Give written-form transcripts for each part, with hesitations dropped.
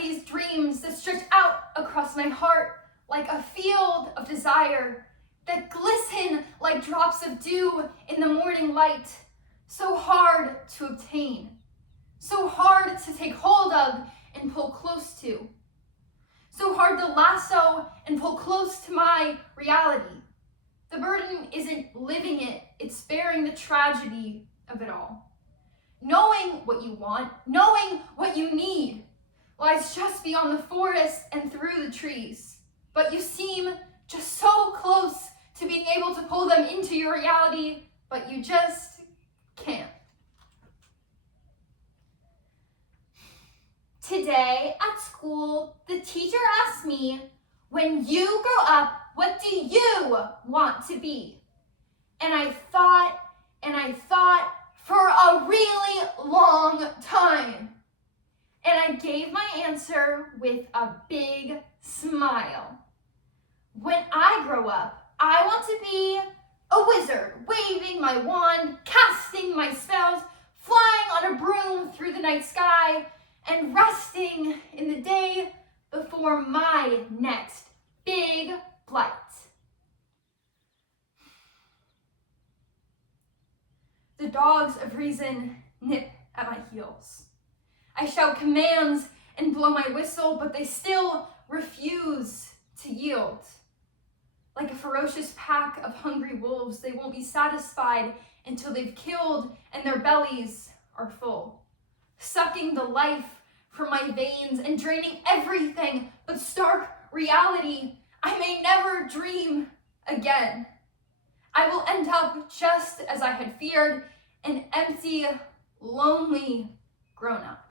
these dreams that stretch out across my heart like a field of desire, that glisten like drops of dew in the morning light, so hard to obtain, so hard to take hold of and pull close to, so hard to lasso and pull close to my reality. The burden isn't living it, it's bearing the tragedy of it all. Knowing what you want, knowing what you need, lies just beyond the forest and through the trees. But you seem just so close to being able to pull them into your reality, but you just can't. Today at school, the teacher asked me, when you grow up, what do you want to be? And I thought for a really long time. And I gave my answer with a big smile. When I grow up, I want to be a wizard, waving my wand, casting my spells, flying on a broom through the night sky, and resting in the day before my next big flight. The dogs of reason nip at my heels. I shout commands and blow my whistle, but they still refuse to yield. Like a ferocious pack of hungry wolves, they won't be satisfied until they've killed and their bellies are full, sucking the life from my veins and draining everything but stark reality. I may never dream again. I will end up just as I had feared, an empty, lonely grown-up.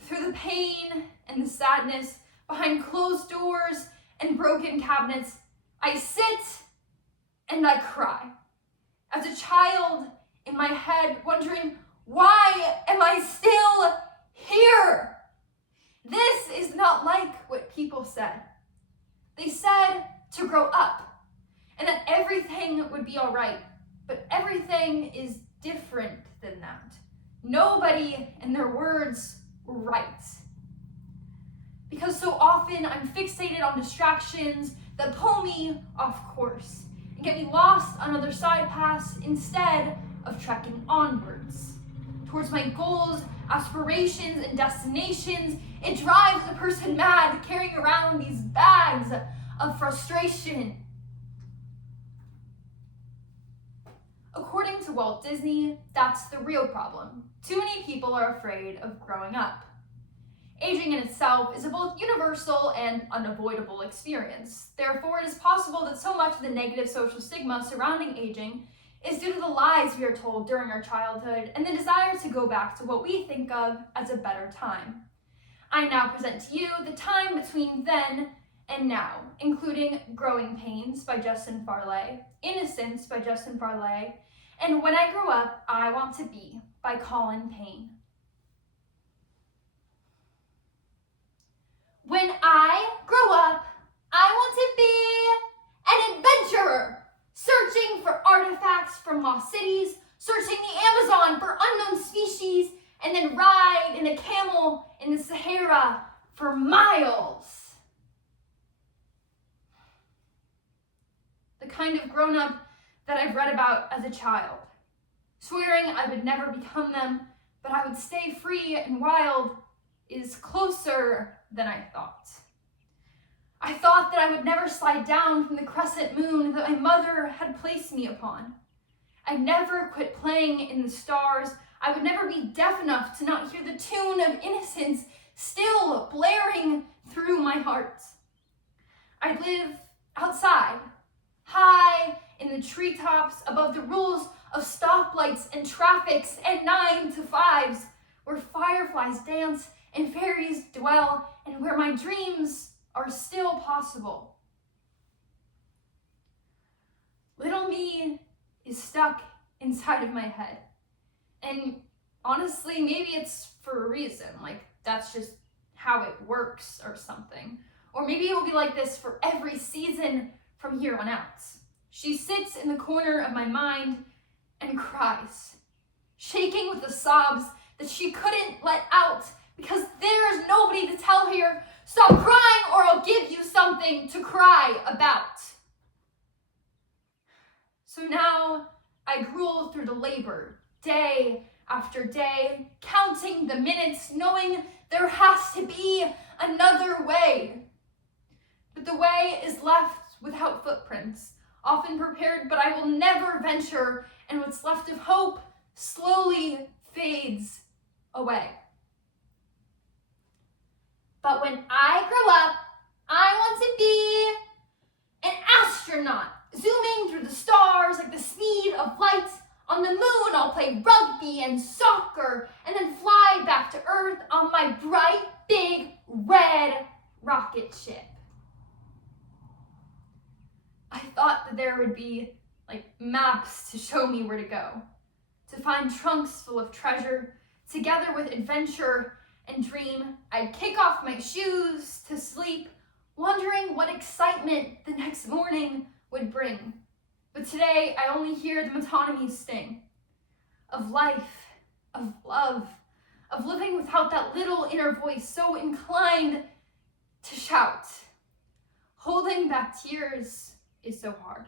Through the pain and the sadness, behind closed doors and broken cabinets, I sit and I cry. As a child in my head, wondering, why am I still here? This is not like what people said. They said to grow up and that everything would be all right, but everything is different than that. Nobody and their words were right. Because so often I'm fixated on distractions that pull me off course and get me lost on other side paths instead of trekking onwards towards my goals, aspirations, and destinations. It drives a person mad carrying around these bags of frustration. According to Walt Disney, that's the real problem. Too many people are afraid of growing up. Aging in itself is a both universal and unavoidable experience. Therefore, it is possible that so much of the negative social stigma surrounding aging is due to the lies we are told during our childhood and the desire to go back to what we think of as a better time. I now present to you the time between then and now, including Growing Pains by Justin Farley, Innocence by Justin Farley, and When I Grow Up, I Want to Be by Colin Payne. When I grow up, I want to be an adventurer, searching for artifacts from lost cities, searching the Amazon for unknown species, and then ride in a camel in the Sahara for miles. The kind of grown-up that I've read about as a child, swearing I would never become them, but I would stay free and wild, is closer than I thought. I thought that I would never slide down from the crescent moon that my mother had placed me upon. I'd never quit playing in the stars. I would never be deaf enough to not hear the tune of innocence still blaring through my heart. I'd live outside, high in the treetops, above the rules of stoplights and traffics and 9 to 5s, where fireflies dance and fairies dwell, and where my dreams are still possible. Little me is stuck inside of my head. And honestly, maybe it's for a reason, like that's just how it works or something. Or maybe it will be like this for every season from here on out. She sits in the corner of my mind and cries, shaking with the sobs that she couldn't let out because there's nobody to tell her, stop crying or I'll give you something to cry about. So now I gruel through the labor, day after day, counting the minutes, knowing there has to be another way. But the way is left without footprints, often prepared, but I will never venture, and what's left of hope slowly fades away. But when I grow up, I want to be an astronaut, zooming through the stars like the speed of light. On the moon, I'll play rugby and soccer, and then fly back to Earth on my bright, big, red rocket ship. I thought that there would be maps to show me where to go, to find trunks full of treasure, together with adventure and dream. I'd kick off my shoes to sleep, wondering what excitement the next morning would bring. But today, I only hear the metonymy sting of life, of love, of living without that little inner voice so inclined to shout. Holding back tears is so hard.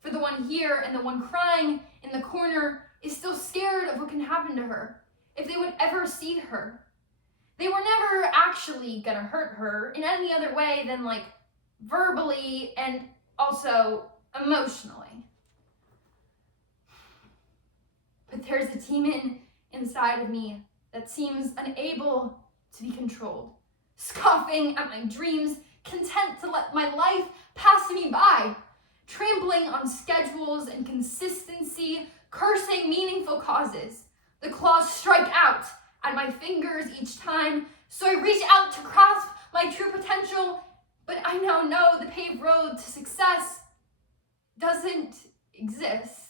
For the one here and the one crying in the corner is still scared of what can happen to her, if they would ever see her. They were never actually gonna hurt her in any other way than verbally and also emotionally. But there's a demon inside of me that seems unable to be controlled, scoffing at my dreams, content to let my life pass me by, trampling on schedules and consistency, cursing meaningful causes. The claws strike out at my fingers each time, so I reach out to grasp my true potential, but I now know the paved road to success doesn't exist.